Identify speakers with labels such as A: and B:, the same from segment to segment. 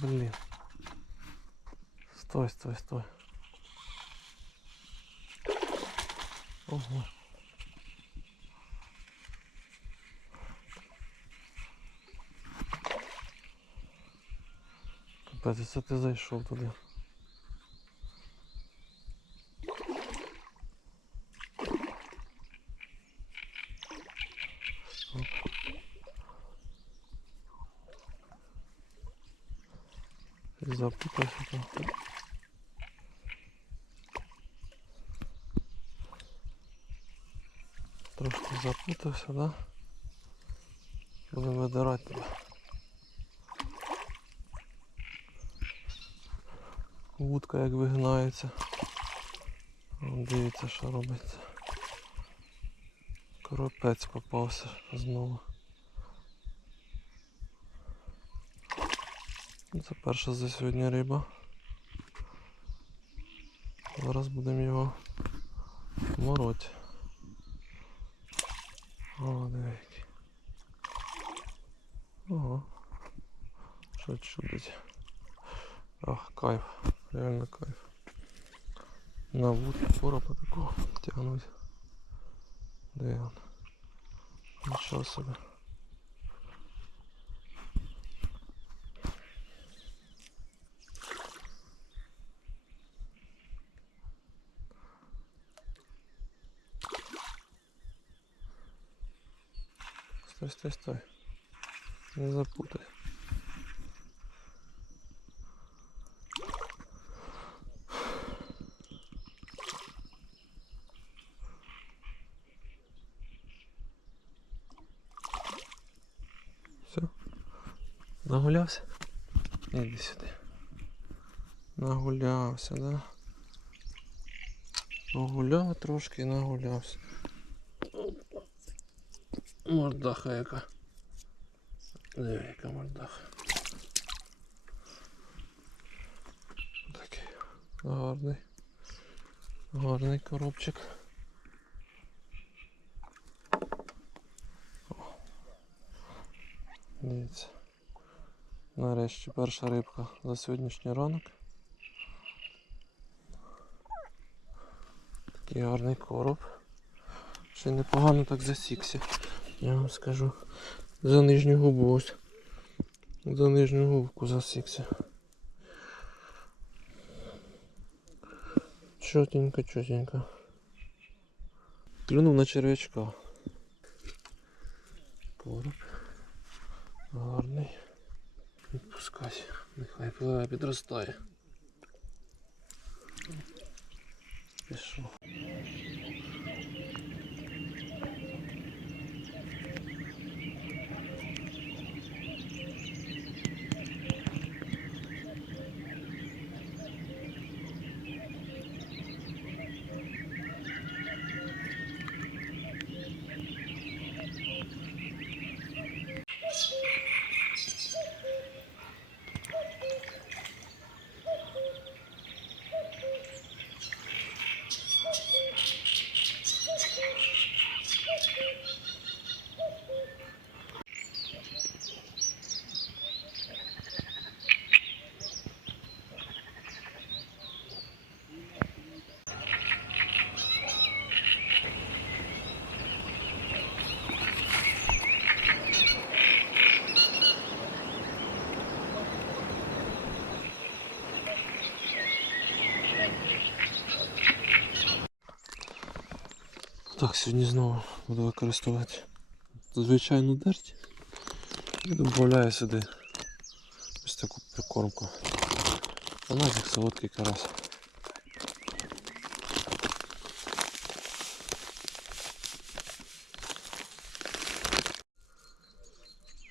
A: Блін. Стой, стой, стой. Ого. Капець, це ти зайшов туди. Запутався там. Трошки запутався, да? Будемо видирати тебе. Вудка як вигинається. Дивіться, що робиться. Коропець попався знову. Це перша за сьогодні риба. Зараз будемо його мороти. О, диви який. Ого. Що чудить. Ах, кайф. Реально кайф. На вудку коропа такого тягнуть. Де він? Нічого собі. Стой, стой, стой. Не запутай. Все. Нагулявся? Іди сюди. Нагулявся, да? Погуляв трошки нагулявся. Мордаха яка. Диви, яка мордаха. Такий гарний. Гарний коробчик. Дивіться. Нарешті перша рибка за сьогоднішній ранок. Такий гарний короб. Ще непогано так засікся. Я вам скажу. За нижню губу ось. За нижню губку засікся. Чотенько, чотенько. Клюнув на черв'ячка. Короб. Гарний. Відпускай. Нехай пливе, підростає. Пішов. Сьогодні знову буду використовувати звичайну дерть і додаю сюди ось таку прикормку. Вона як солодкий карась.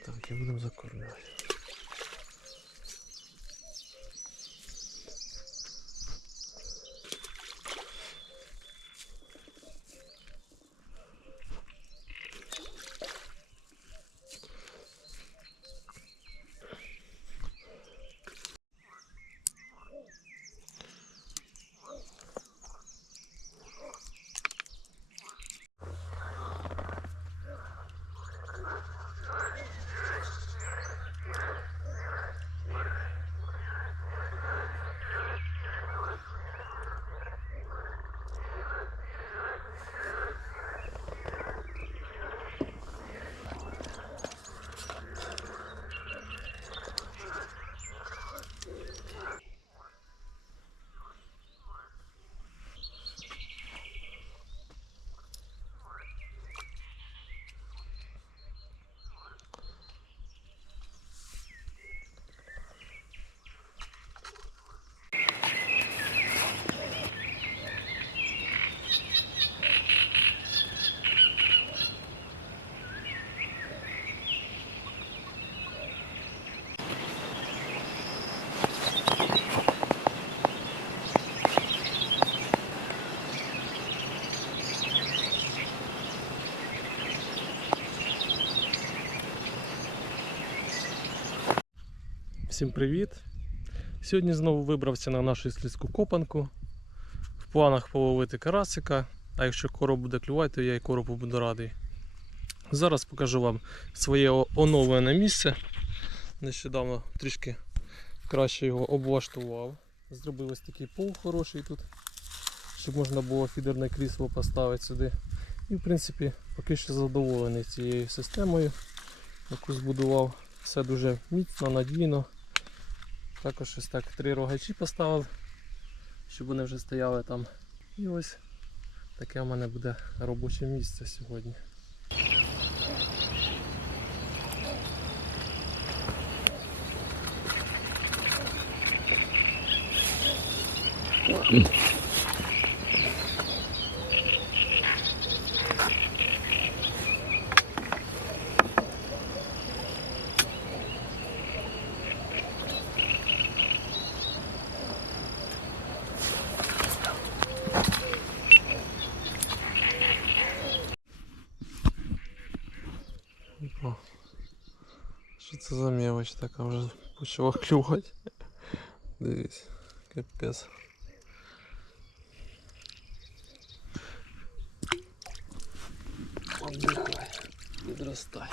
A: Так, і будемо закормляти.
B: Всім привіт! Сьогодні знову вибрався на нашу іслідську копанку. В планах половити карасика, а якщо короб буде клювати, то я і коробу буду радий. Зараз покажу вам своє оновлене місце. Нещодавно трішки краще його облаштував. Зробив ось такий пол хороший тут, щоб можна було фідерне крісло поставити сюди. І в принципі поки що задоволений цією системою, яку збудував. Все дуже міцно, надійно. Також ось так три рогачі поставив, щоб вони вже стояли там. І ось таке в мене буде робоче місце сьогодні.
A: О, що це за мелоч така вже почала клювати. Дивись, капець. Отдихай, підростай.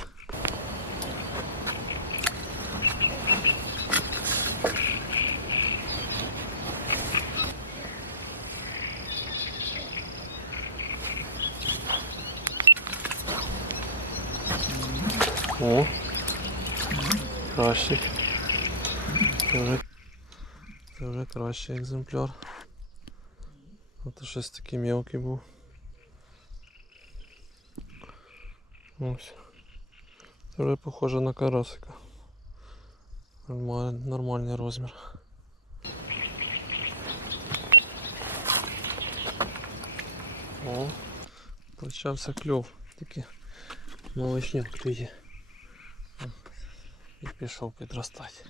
A: О, кращий. Це вже, це вже кращий екземпляр. То щось такий мелкий був. Ось. Це вже похоже на карасика. Нормальний, нормальний розмір. О, почався кльов. Такий молочняк клює І пішов підростати.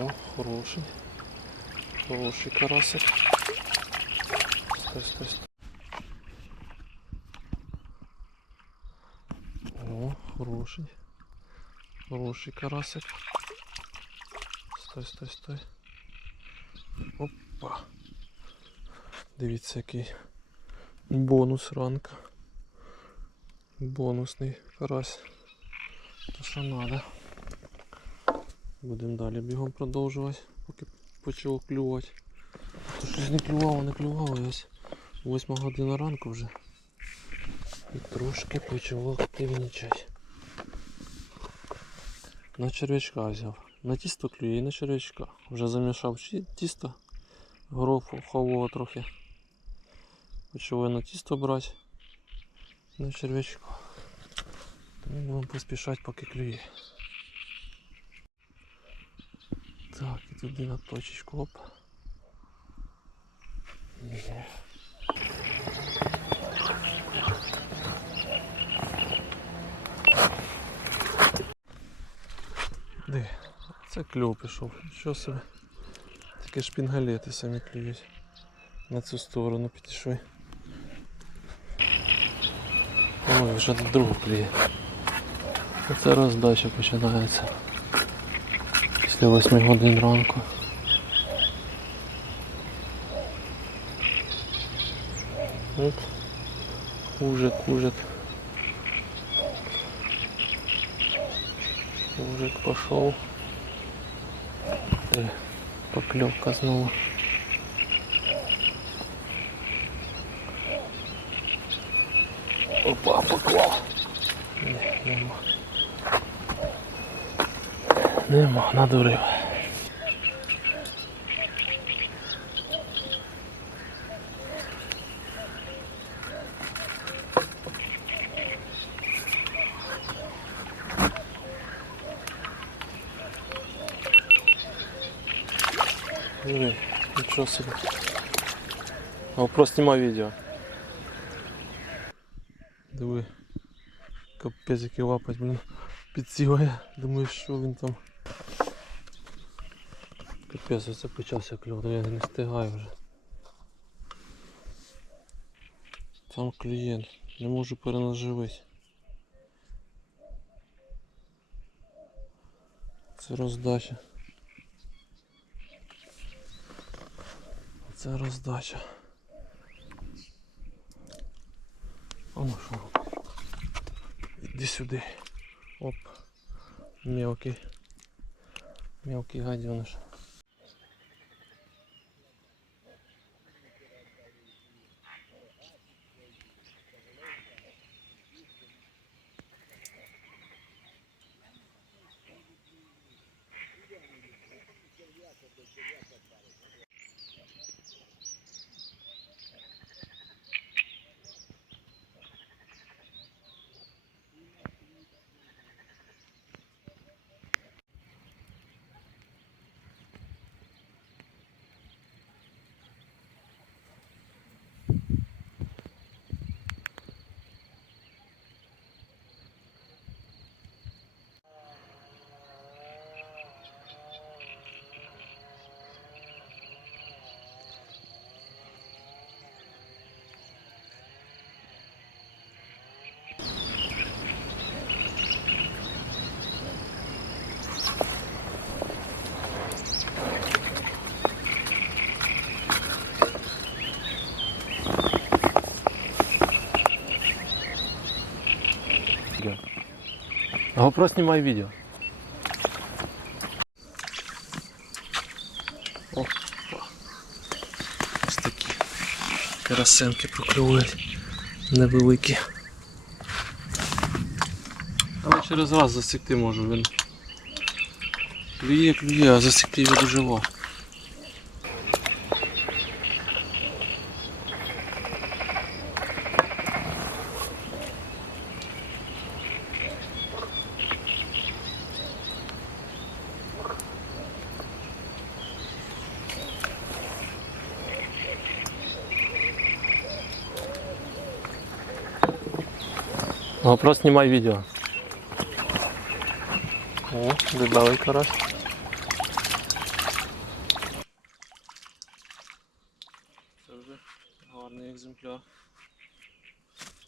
A: О, хороший. Хороший карасик. Стой, стой, стой. Хороший. Хороший карасик. Стой, стой, стой. Опа. Дивіться, який бонус ранка. Бонусний карась. То що надо. Будемо далі бігом продовжувати, поки почало клювати. То щось не клювало, не клювало. Ось 8 година ранку вже. І трошки почало активнічати. На черв'ячка взяв. На тісто клює і на черв'ячка. Вже замішав тісто горохового трохи. Почало на тісто брати. На черв'ячка. Тому будемо поспішати, поки клює. Так, і туди на точечку, оп. Є. Де? Це кльов пішов. Що собі? Такі шпінгалети самі клюють. На цю сторону підійшли. Ой, вже на другу клює. Оце роздача починається. Після 8 годин ранку. Оп. Ужик, ужик. Ужик пошел. Э, Поклевка снова. Опа, поклав. Ні, нема. Нема, надурив. Диви, нічого собі. GoPro знімай відео. Диви. Капець який лапать, блін. Підсіває. Думаю, що він там. Капець, оце почався кльов, я не встигаю вже. Там клієнт. Не можу перенаживити. Це роздача. Це роздача. А ну що? Іди сюди. Оп. Мелкий. Мелкий гаденыш. Вопрос снимай видео. О, ось такі карасенки проклюють невеликі. Але через раз засікти можу він. Клює, клює, а засікти його дуже важко. Вопрос снимай видео. О, дедалий карась. Це вже гарний екземпляр.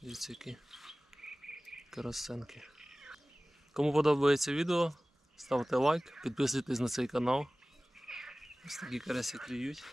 A: Дивіться які карасенки. Кому подобається відео, ставте лайк, підписуйтесь на цей канал. Ось такі карасі клюють.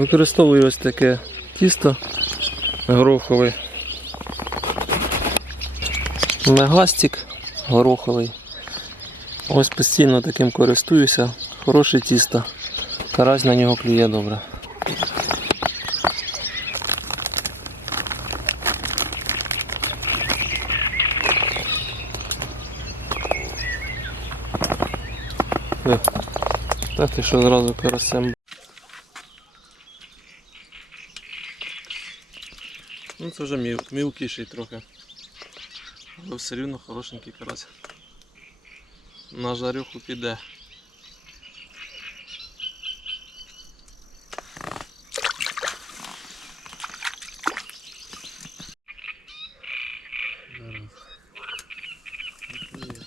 A: Використовую ось таке тісто горохове. Мегастик гороховий. Ось постійно таким користуюся. Хороше тісто. Карась на нього клює добре. Е, Так ти що зразу карасем Ну це вже міл, мілкіший трохи. Але все рівно хорошенький карась. На жарюху піде. Зараз. Ніхуя.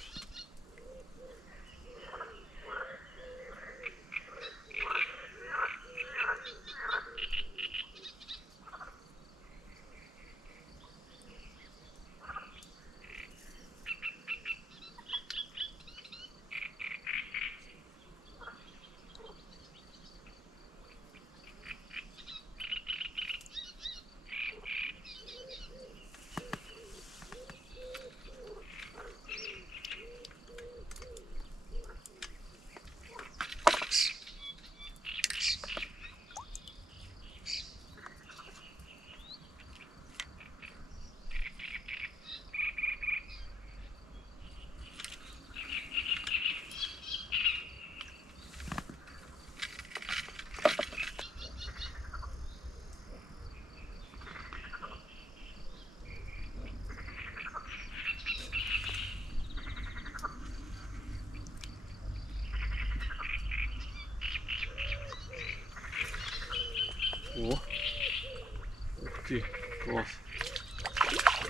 B: Ти, клас.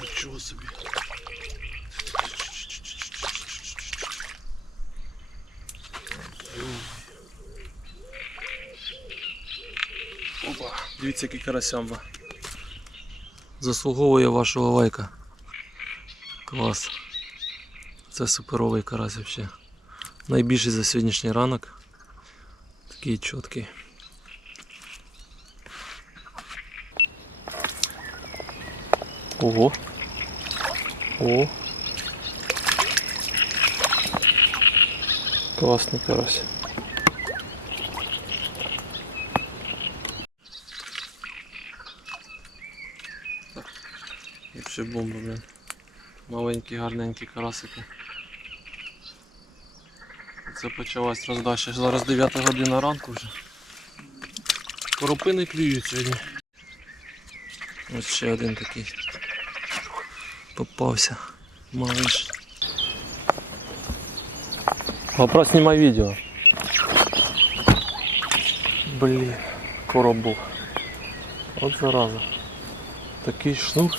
B: Нічого собі. Опа, дивіться, який карасямба.
A: Заслуговує вашого лайка. Клас. Це суперовий карась взагалі. Найбільший за сьогоднішній ранок. Такий чіткий. Ого. О. Класний карась. Вообще бомба, блин. Маленькі, гарненькі карасики. Це почалась роздача. Зараз 9 година ранку вже. Коропи не клюють сьогодні. Ось ще один такий. Попався. Малыш. Вопрос знімай відео. Блін, короб був. От зараза. Такий шнур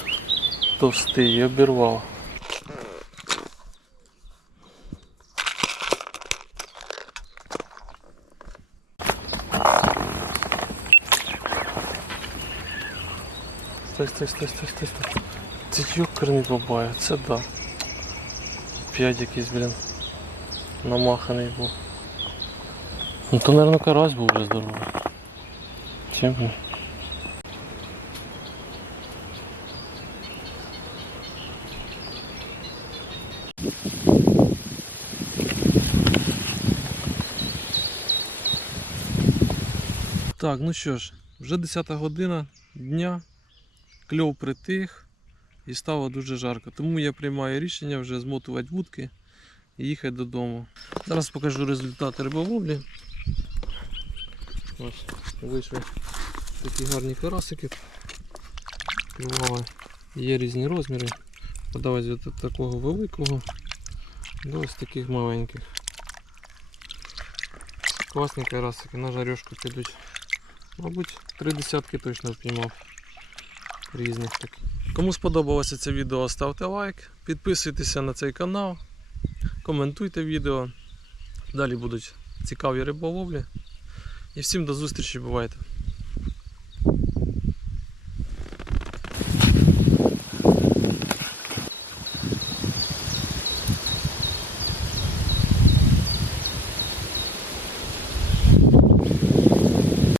A: товстий і обірвав. Стой, стой, стой, стой, стой, стой. Це юкерний бабай, це да. П'ять якийсь, блін. Намаханий був. Ну то, мабуть, карась був вже здоровий. Чи, блін? Так, ну що ж, вже 10 година дня, кльов притих і стало дуже жарко. Тому я приймаю рішення вже змотувати вудки і їхати додому. Зараз покажу результати риболовлі. Ось, вийшли такі гарні карасики. Клювали. Є різні розміри. Подавать від такого великого до ось таких маленьких. Класні карасики, на жарюшку підуть. Мабуть, три десятки точно впіймав. Різних таких. Кому сподобалося це відео, ставте лайк, підписуйтеся на цей канал, коментуйте відео. Далі будуть цікаві риболовлі. І всім до зустрічі, бувайте!